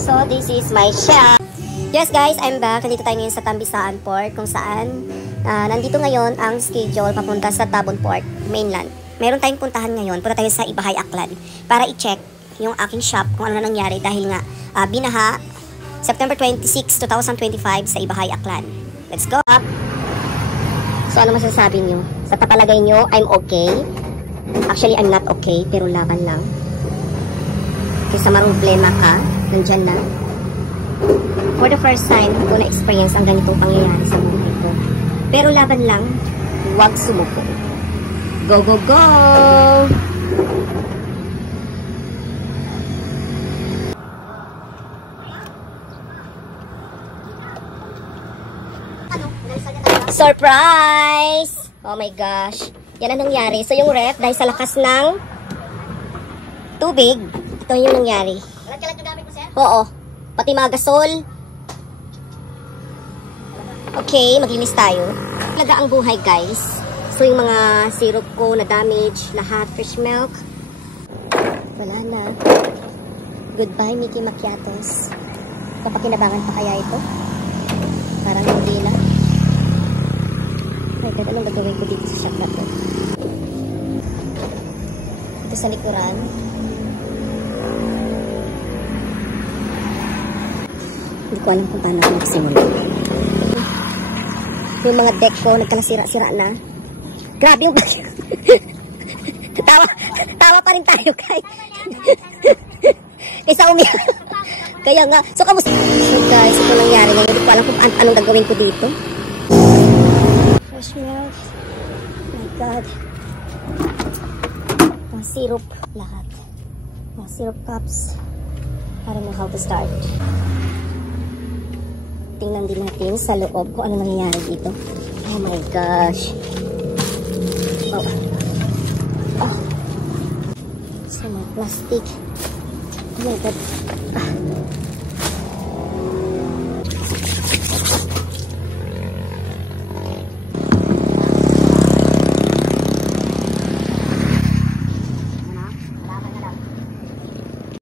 So, this is my shop. Yes guys, I'm back. Nandito tayo ngayon sa Tambisaan Port kung saan nandito ngayon ang schedule papunta sa Tabon Port, mainland. Meron tayong puntahan ngayon. Punta tayo sa Ibahay, Aklan para i-check yung aking shop kung ano na nangyari dahil nga binaha September 26, 2025 sa Ibahay, Aklan. Let's go up! So ano masasabi nyo? Sa papalagay nyo, I'm okay. Actually, I'm not okay, pero laban lang. Kaysa marumplema ka, nandyan na. For the first time ko na-experience ang ganitong pangyayari sa buhay ko. Pero laban lang, huwag sumuko. Go, go, go! Surprise! Oh my gosh. Yan ang nangyari. So yung ref, dahil sa lakas ng tubig, ito yung nangyari. Walang kalat yung gamit mo, sir? Oo. Pati mga gasol. Okay, maglinis tayo. Talaga ang buhay, guys. So yung mga syrup ko na damage, lahat, fresh milk. Wala na. Goodbye, Mickey Macchiatos. Kapakinabangan pa kaya ito? Parang hindi na. My God, anong gagawin ko dito sa shop na to? Ito sa likuran. Hindi ko alam kung paano ako magsimula. Yung mga deck ko, nagkanasira-sira na. Grabe yung tawa pa rin tayo, guys. Kaysa umiyak. Kaya nga. So, kamusta? So, guys, ito nangyari ngayon. Hindi ko alam kung anong gagawin ko dito. Fresh milk. Oh my God. Mga syrup. Lahat. Mga syrup cups. I don't know how to start. Tingnan din natin sa loob kung ano nangyayari dito. Oh my gosh. Oh. Oh. So, mga plastic. Oh my God.